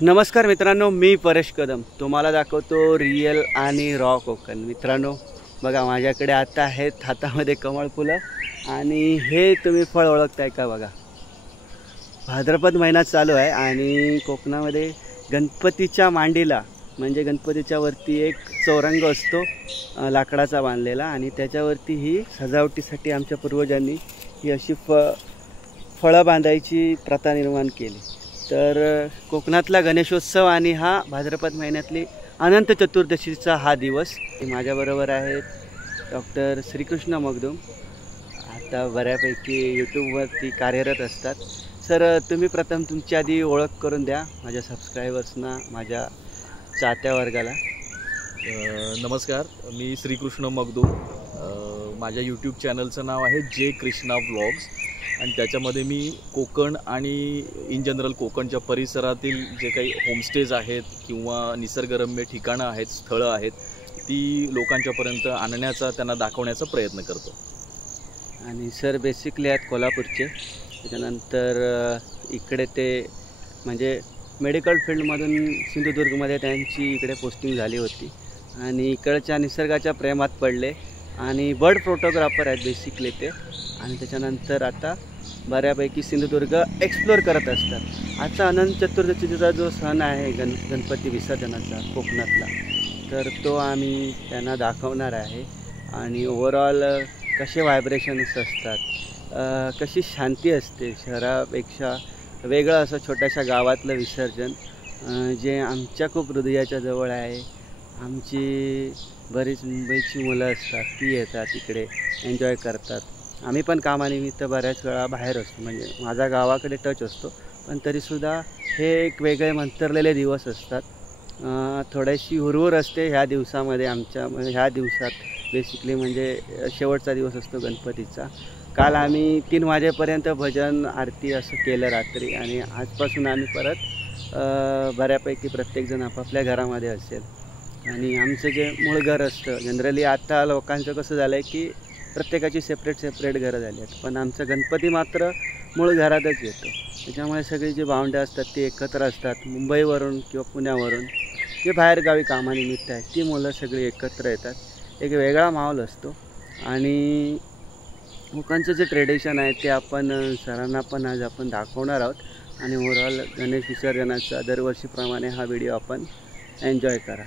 नमस्कार मित्रांनो, मी परेश कदम तुम्हाला दाखवतो रियल आणि रॉ कोकण। मित्रांनो बघा, माझ्याकडे आता आहेत हातामध्ये कमळ फुलं आणि हे तुम्ही फळ ओळखताय का? बघा, भाद्रपद महिना चालू आहे आणि कोकणामध्ये गणपतीच्या मांडीला म्हणजे गणपतीच्या वरती एक चौरंग असतो लाकडाचा बांधलेला आणि त्याच्यावरती ही सजावटीसाठी आमच्या पूर्वजांनी ही अशी फळं बांधायची प्रथा निर्माण केली। तर कोकणातला गणेशोत्सव आणि हा भाद्रपद महिन्यातली अनंत चतुर्दशीचा हा दिवस। माझ्याबरोबर आहेत डॉक्टर श्रीकृष्ण मगदूम, आता बऱ्यापैकी यूट्यूबवरती कार्यरत असतात। सर, तुम्ही प्रथम तुमची आधी ओळख करून द्या माझ्या सबस्क्रायबर्सना, माझ्या चाहत्या वर्गाला। नमस्कार, मी श्रीकृष्ण मगदूम। माझ्या यूट्यूब चॅनलचं नाव आहे जे कृष्णा व्लॉग्स आणि त्याच्यामध्ये मी कोकण आणि इन जनरल कोकणच्या परिसरातील जे काही होमस्टेज आहेत किंवा निसर्गरम्य ठिकाणं आहेत, स्थळं आहेत, ती लोकांच्यापर्यंत आणण्याचा, त्यांना दाखवण्याचा प्रयत्न करतो। आणि सर बेसिकली आहेत कोल्हापूरचे, त्याच्यानंतर इकडे ते म्हणजे मेडिकल फील्डमधून सिंधुदुर्गमध्ये त्यांची इकडे पोस्टिंग झाली होती आणि इकडच्या निसर्गाच्या प्रेमात पडले आणि बर्ड फोटोग्राफर आहेत बेसिकली ते। आणि त्याच्यानंतर आता बऱ्यापैकी सिंधुदुर्ग एक्सप्लोर करत असतात। आजचा अनंत चतुर्दशीचा जो सण आहे गणपती विसर्जनाचा कोकणातला, तर तो आम्ही त्यांना दाखवणार आहे आणि ओव्हरऑल कसे व्हायब्रेशन्स असतात, कशी शांती असते शहरापेक्षा वेगळं असं छोट्याशा गावातलं विसर्जन जे आमच्या खूप हृदयाच्या जवळ आहे। आमची बरीच मुंबईची मुलं असतात, ती येतात इकडे एन्जॉय करतात। आम्ही पण कामानिमित्त बऱ्याच वेळा बाहेर असतो, म्हणजे माझा गावाकडे टच असतो, पण तरीसुद्धा हे एक वेगळे मंतरलेले दिवस असतात। थोडीशी हुरहुर असते ह्या दिवसामध्ये आमच्या, ह्या दिवसात बेसिकली म्हणजे शेवटचा दिवस असतो गणपतीचा। काल आम्ही 3 वाजेपर्यंत भजन आरती असं केलं रात्री आणि आजपासून आम्ही परत बऱ्यापैकी प्रत्येकजण आपापल्या घरामध्ये असेल। आणि आमचं जे मूळ घर असतं, जनरली आता लोकांचं कसं झालं आहे की प्रत्येकाची सेपरेट घरं झाली आहेत, पण आमचा गणपती मात्र मूळ घरातच येतो। त्याच्यामुळे सगळी जी भावंडं असतात ती एकत्र असतात। मुंबईवरून किंवा पुण्यावरून जे बाहेरगावी कामानिमित्त आहेत ती मुलं सगळी एकत्र येतात। एक वेगळा माहोल असतो आणि कोकणचं जे ट्रेडिशन आहे ते आपण सरांना पण आज आपण दाखवणार आहोत आणि ओव्हरऑल गणेश विसर्जनाचा दरवर्षीप्रमाणे हा व्हिडिओ आपण एन्जॉय करा।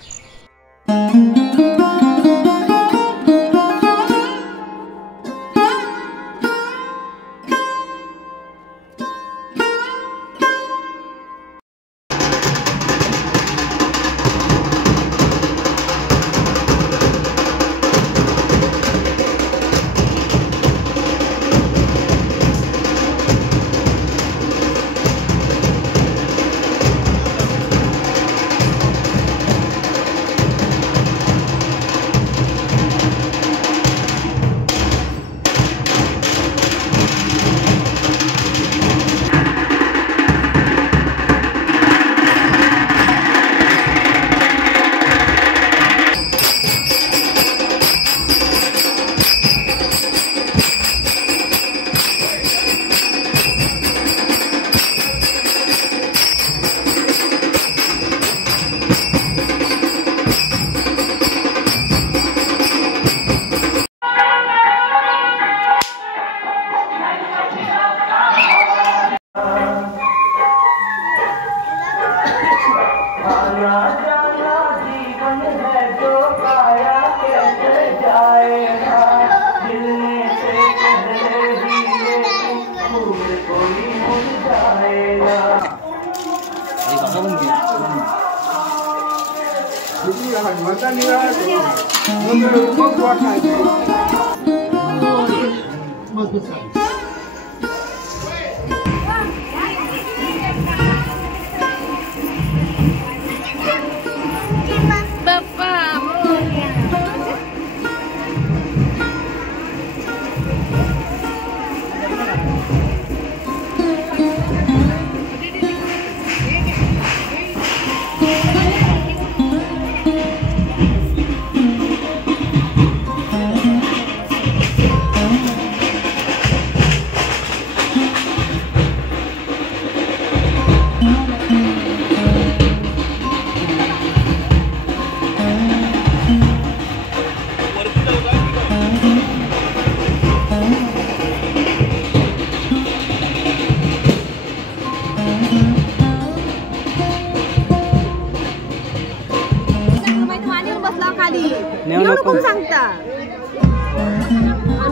नेऊ नको सांगता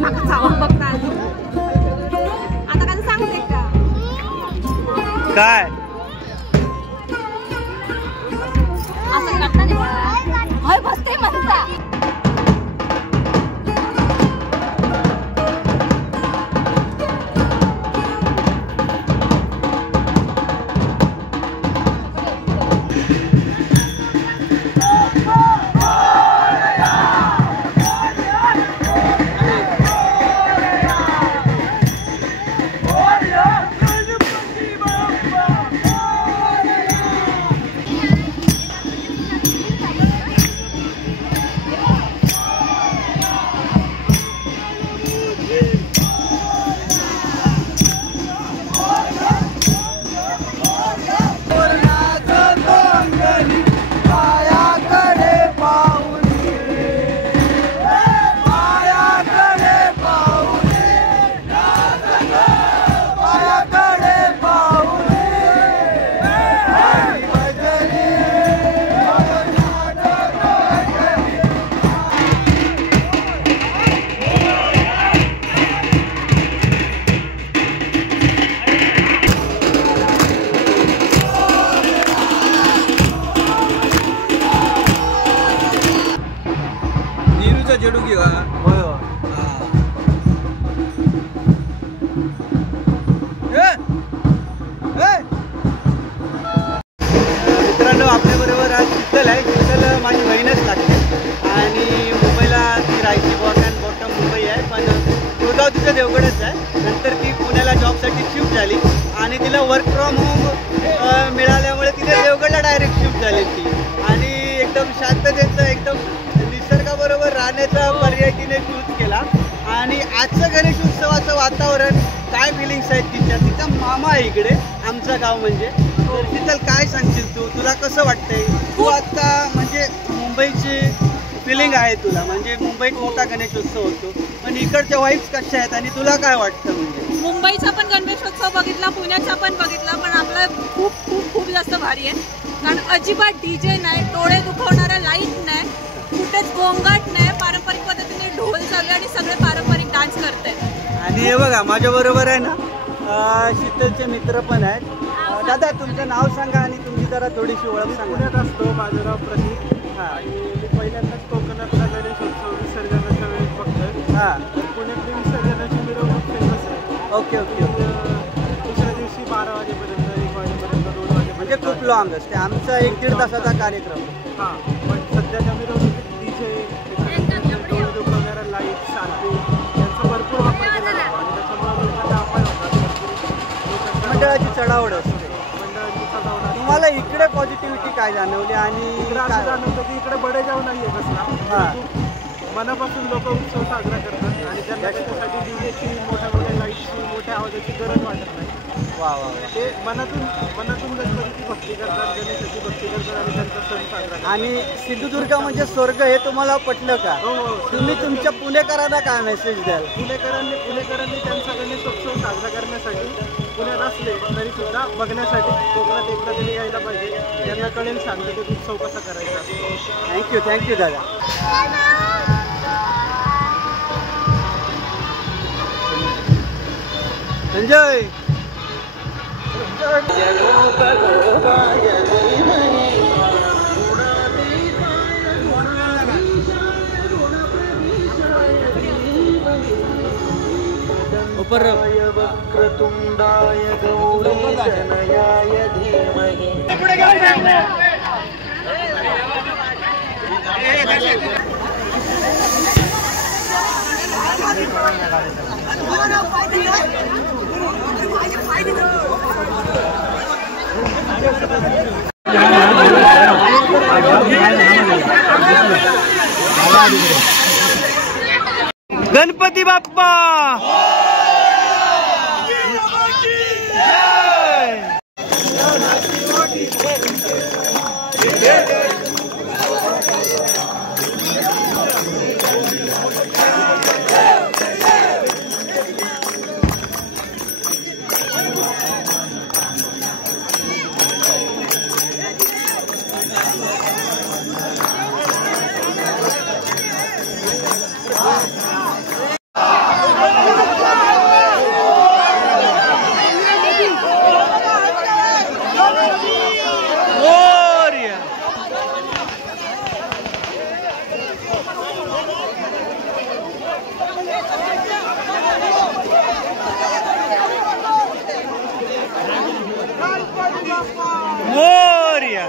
माका चावून बघता आता काय सांगते का काय असं करता होय बसते म्हणता मित्रांनो आपल्याबरोबर आज शीतल आहे. शीतल माझी बहीणच लागते आणि मुंबईला ती राहायची बॉटम मुंबई आहे, पण गुरगाव तिचं देवगडच आहे. नंतर ती पुण्याला जॉबसाठी शिफ्ट झाली आणि तिला वर्क फ्रॉम होम मिळाल्यामुळे तिथे देवगडला डायरेक्ट शिफ्ट झाली ती आणि एकदम शांततेचं एकदम निसर्गाबरोबर राहण्याचा पर्याय तिने चूज केला. आणि आजचं गणेश उत्सवाचं वातावरण काय फिलिंग्स आहेत तिचा मामा आहे इकडे आमचं गाव म्हणजे. तर शीतल काय सांगशील तुला कसं वाटतंय? तू आता म्हणजे मुंबईची फिलिंग आहे तुला, म्हणजे मुंबईत मोठा गणेशोत्सव होतो, पण इकडच्या वाईब्स कशा आहेत आणि तुला काय वाटतं? म्हणजे मुंबईचा पण गणेशोत्सव बघितला, पुण्याचा पण बघितला, पण आपला खूप खूप खूप जास्त भारी आहे. कारण अजिबात डीजे नाही, डोळे दुखवणारा लाईट नाही, कुठेच गोंगाट नाही, पारंपरिक पद्धतीने ढोल चालू आणि सगळे पारंपरिक डान्स करतायत. आणि हे बघा माझ्या बरोबर आहे ना शीतलचे मित्र पण आहेत. दादा तुमचं नाव सांगा आणि तुमची जरा थोडीशी ओळख सांगा. पुण्यात असतो, माझं नाव प्रतीक. आणि मी पहिल्यांदाच कोकणातला गणेशोत्सव विसर्जनाच्या वेळेस बघतोय. हां पुण्यातली विसर्जनाची मिरवणूक फेमस आहे. Okay okay. दुसऱ्या दिवशी 12 वाजेपर्यंत 1 वाजेपर्यंत 2 वाजेपर्यंत म्हणजे खूप लॉंग असते. आमचा 1-1.5 तासाचा कार्यक्रम. हां, पण सध्याच्या मिरवणुकीत डीजे डोळे दुखवणाऱ्या लाईट सारखे यांचा भरपूर वापर केला जातो आणि त्याच्यामुळे लोकांना अपाय होतात. मंडळाची चढावड असते. मंडळाची सजावट. तुम्हाला इकडे पॉझिटिव्हिटी काय जाणवली? आणि इकडे असं जाणवतं की इकडे बडे जाऊ नाहीये कसला. हां मनापासून लोक उत्सव साजरा करतात आणि त्यांना त्याच्यासाठी डीजेची मोठ्या मोठ्या लाईटची मोठ्या आवाजाची गरज वाटत नाही. वा वा. ते मनातून गणपतीची भक्ती करतात, गणेशाची भक्ती करतात आणि त्यांचा सण साजरा करतात. आणि सिंधुदुर्ग म्हणजे स्वर्ग हे तुम्हाला पटलं का? हो हो. तुम्ही तुमच्या पुणेकरांना काय मेसेज द्याल? पुणेकरांनी त्यांचा गणेशोत्सव साजरा करण्यासाठी पुण्यात असले तरी सुद्धा बघण्यासाठी कोकणात एकदा तरी यायला पाहिजे. त्यांना कळेल शांततेत उत्सव कसा करायचा. थँक्यू दादा. संजय ऊपर वक्रतुंडाय गौरीतनयाय धीमहि. गणपती बाप्पा. मोरया.